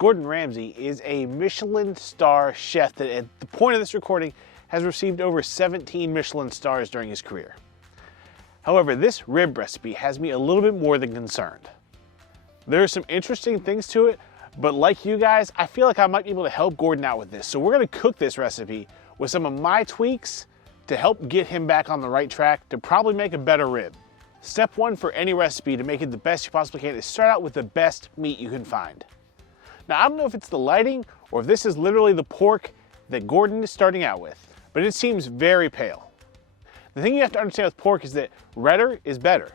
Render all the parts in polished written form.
Gordon Ramsay is a Michelin star chef that at the point of this recording has received over 17 Michelin stars during his career. However, this rib recipe has me a little bit more than concerned. There are some interesting things to it, but like you guys, I feel like I might be able to help Gordon out with this. So we're gonna cook this recipe with some of my tweaks to help get him back on the right track to probably make a better rib. Step one for any recipe to make it the best you possibly can is start out with the best meat you can find. Now, I don't know if it's the lighting or if this is literally the pork that Gordon is starting out with, but it seems very pale. The thing you have to understand with pork is that redder is better.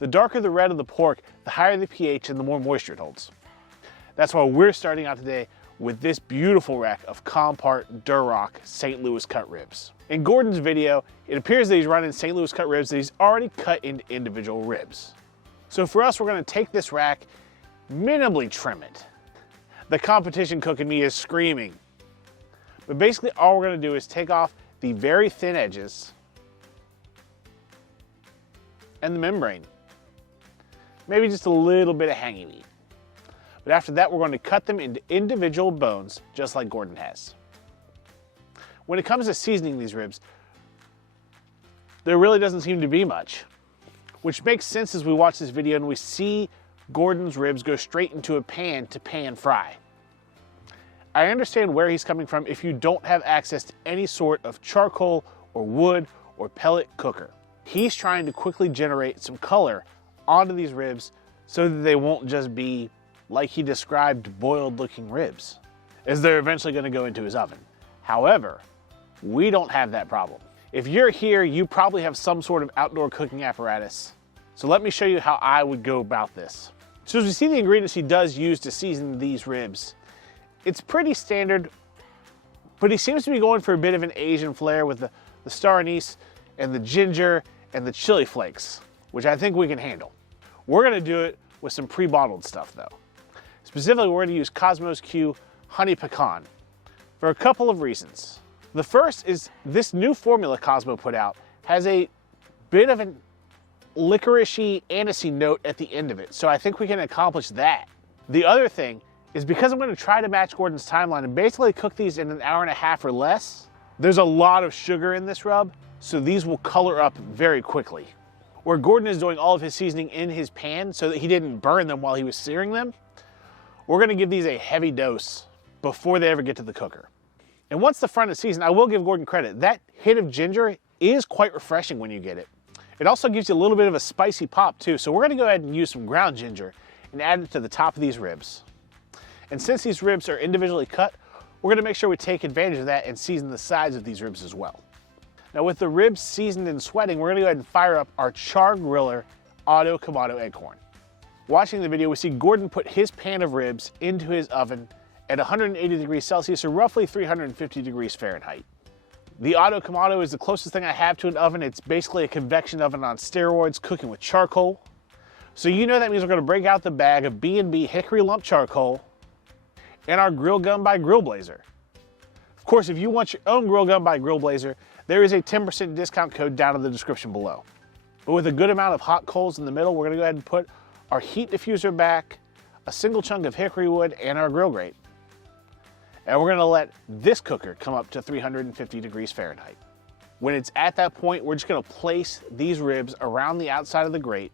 The darker the red of the pork, the higher the pH and the more moisture it holds. That's why we're starting out today with this beautiful rack of Compart Duroc St. Louis cut ribs. In Gordon's video, it appears that he's running St. Louis cut ribs that he's already cut into individual ribs. So for us, we're gonna take this rack, minimally trim it. The competition cook in me is screaming. But basically all we're gonna do is take off the very thin edges and the membrane. Maybe just a little bit of hangy meat. But after that, we're going to cut them into individual bones, just like Gordon has. When it comes to seasoning these ribs, there really doesn't seem to be much, which makes sense as we watch this video and we see Gordon's ribs go straight into a pan to pan fry. I understand where he's coming from if you don't have access to any sort of charcoal or wood or pellet cooker. He's trying to quickly generate some color onto these ribs so that they won't just be, like he described, boiled looking ribs, as they're eventually going to go into his oven. However, we don't have that problem. If you're here, you probably have some sort of outdoor cooking apparatus. So let me show you how I would go about this. So as we see the ingredients he does use to season these ribs, it's pretty standard, but he seems to be going for a bit of an Asian flair with the star anise and the ginger and the chili flakes, which I think we can handle. We're gonna do it with some pre-bottled stuff though. Specifically, we're gonna use Cosmos Q Honey Pecan for a couple of reasons. The first is this new formula Cosmo put out has a bit of an licoricey, anisey note at the end of it, so I think we can accomplish that. The other thing is because I'm gonna try to match Gordon's timeline and basically cook these in an hour and a half or less, there's a lot of sugar in this rub, so these will color up very quickly. Where Gordon is doing all of his seasoning in his pan so that he didn't burn them while he was searing them, we're gonna give these a heavy dose before they ever get to the cooker. And once the front is seasoned, I will give Gordon credit. That hit of ginger is quite refreshing when you get it. It also gives you a little bit of a spicy pop too, so we're gonna go ahead and use some ground ginger and add it to the top of these ribs. And since these ribs are individually cut, we're gonna make sure we take advantage of that and season the sides of these ribs as well. Now with the ribs seasoned and sweating, we're gonna go ahead and fire up our Char-Griller Auto Kamado Akorn. Watching the video, we see Gordon put his pan of ribs into his oven at 180 degrees Celsius or roughly 350 degrees Fahrenheit. The Auto Kamado is the closest thing I have to an oven. It's basically a convection oven on steroids cooking with charcoal. So you know that means we're gonna break out the bag of B&B hickory lump charcoal and our grill gun by Grill Blazer. Of course, if you want your own grill gun by Grill Blazer, there is a 10% discount code down in the description below. But with a good amount of hot coals in the middle, we're gonna go ahead and put our heat diffuser back, a single chunk of hickory wood, and our grill grate. And we're gonna let this cooker come up to 350 degrees Fahrenheit. When it's at that point, we're just gonna place these ribs around the outside of the grate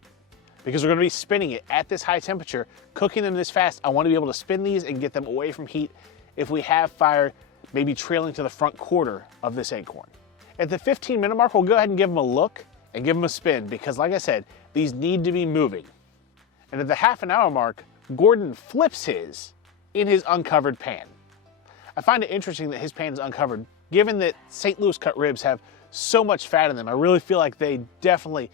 because we're gonna be spinning it at this high temperature, cooking them this fast. I wanna be able to spin these and get them away from heat if we have fire maybe trailing to the front quarter of this acorn. At the 15-minute mark, we'll go ahead and give them a look and give them a spin because, like I said, these need to be moving. And at the half an hour mark, Gordon flips his in his uncovered pan. I find it interesting that his pan is uncovered, given that St. Louis cut ribs have so much fat in them. I really feel like they definitely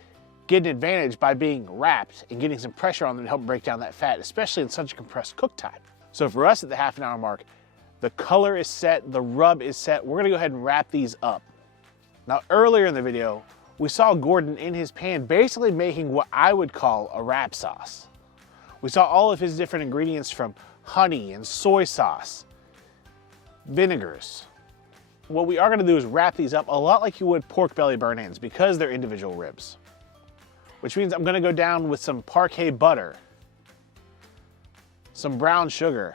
get an advantage by being wrapped and getting some pressure on them to help break down that fat, especially in such a compressed cook time. So for us at the half an hour mark, the color is set, the rub is set. We're gonna go ahead and wrap these up. Now earlier in the video, we saw Gordon in his pan basically making what I would call a wrap sauce. We saw all of his different ingredients from honey and soy sauce, vinegars. What we are gonna do is wrap these up a lot like you would pork belly burn-ins because they're individual ribs. Which means I'm gonna go down with some parquet butter, some brown sugar,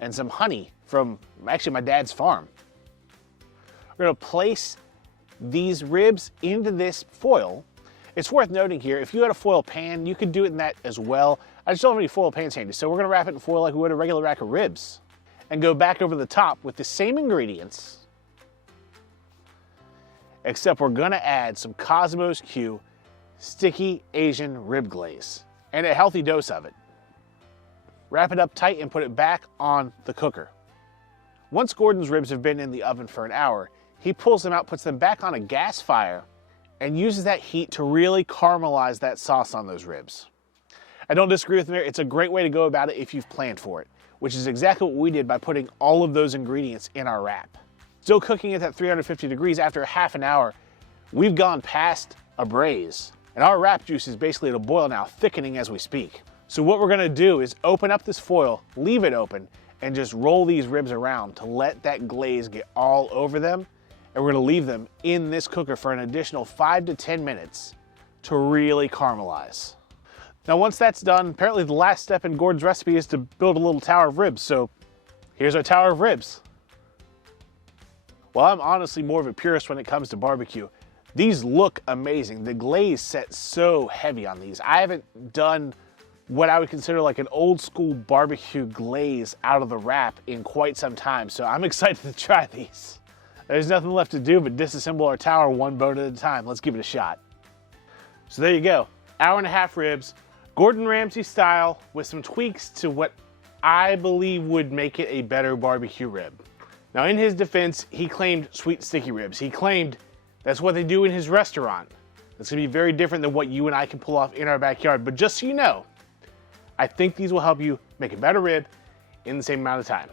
and some honey from actually my dad's farm. We're gonna place these ribs into this foil. It's worth noting here, if you had a foil pan, you could do it in that as well. I just don't have any foil pans handy, so we're gonna wrap it in foil like we would a regular rack of ribs and go back over the top with the same ingredients, except we're gonna add some Cosmos Q sticky Asian rib glaze and a healthy dose of it. Wrap it up tight and put it back on the cooker. Once Gordon's ribs have been in the oven for an hour, he pulls them out, puts them back on a gas fire, and uses that heat to really caramelize that sauce on those ribs. I don't disagree with him there. It's a great way to go about it if you've planned for it, which is exactly what we did by putting all of those ingredients in our wrap. Still cooking at that 350 degrees after half an hour, we've gone past a braise, and our wrap juice is basically at a boil now, thickening as we speak. So what we're gonna do is open up this foil, leave it open, and just roll these ribs around to let that glaze get all over them. And we're gonna leave them in this cooker for an additional 5 to 10 minutes to really caramelize. Now once that's done, apparently the last step in Gordon's recipe is to build a little tower of ribs. So here's our tower of ribs. Well, I'm honestly more of a purist when it comes to barbecue. These look amazing. The glaze sets so heavy on these. I haven't done what I would consider like an old school barbecue glaze out of the wrap in quite some time. So I'm excited to try these. There's nothing left to do but disassemble our tower one bone at a time. Let's give it a shot. So there you go. Hour and a half ribs, Gordon Ramsay style, with some tweaks to what I believe would make it a better barbecue rib. Now in his defense, he claimed sweet sticky ribs. He claimed that's what they do in his restaurant. It's gonna be very different than what you and I can pull off in our backyard. But just so you know, I think these will help you make a better rib in the same amount of time.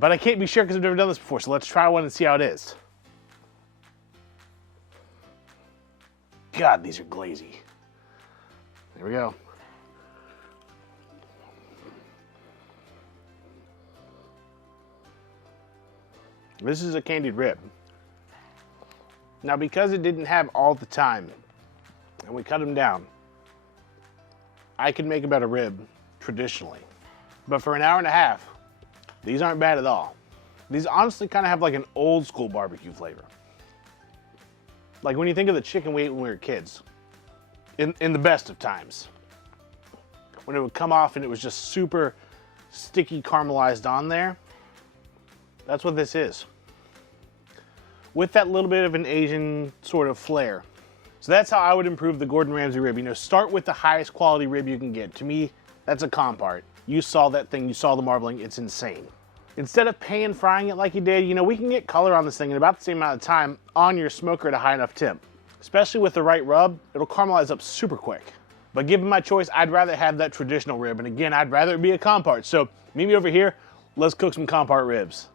But I can't be sure because I've never done this before, so let's try one and see how it is. God, these are glazy. There we go. This is a candied rib. Now because it didn't have all the time, and we cut them down, I could make a better rib traditionally. But for an hour and a half, these aren't bad at all. These honestly kind of have like an old school barbecue flavor. Like when you think of the chicken we ate when we were kids, in the best of times. When it would come off and it was just super sticky caramelized on there. That's what this is. With that little bit of an Asian sort of flair. So that's how I would improve the Gordon Ramsay rib. You know, start with the highest quality rib you can get. To me, that's a Compart. You saw that thing, you saw the marbling, it's insane. Instead of pan frying it like you did, you know, we can get color on this thing in about the same amount of time on your smoker at a high enough temp. Especially with the right rub, it'll caramelize up super quick. But given my choice, I'd rather have that traditional rib. And again, I'd rather it be a Compart. So meet me over here, let's cook some Compart ribs.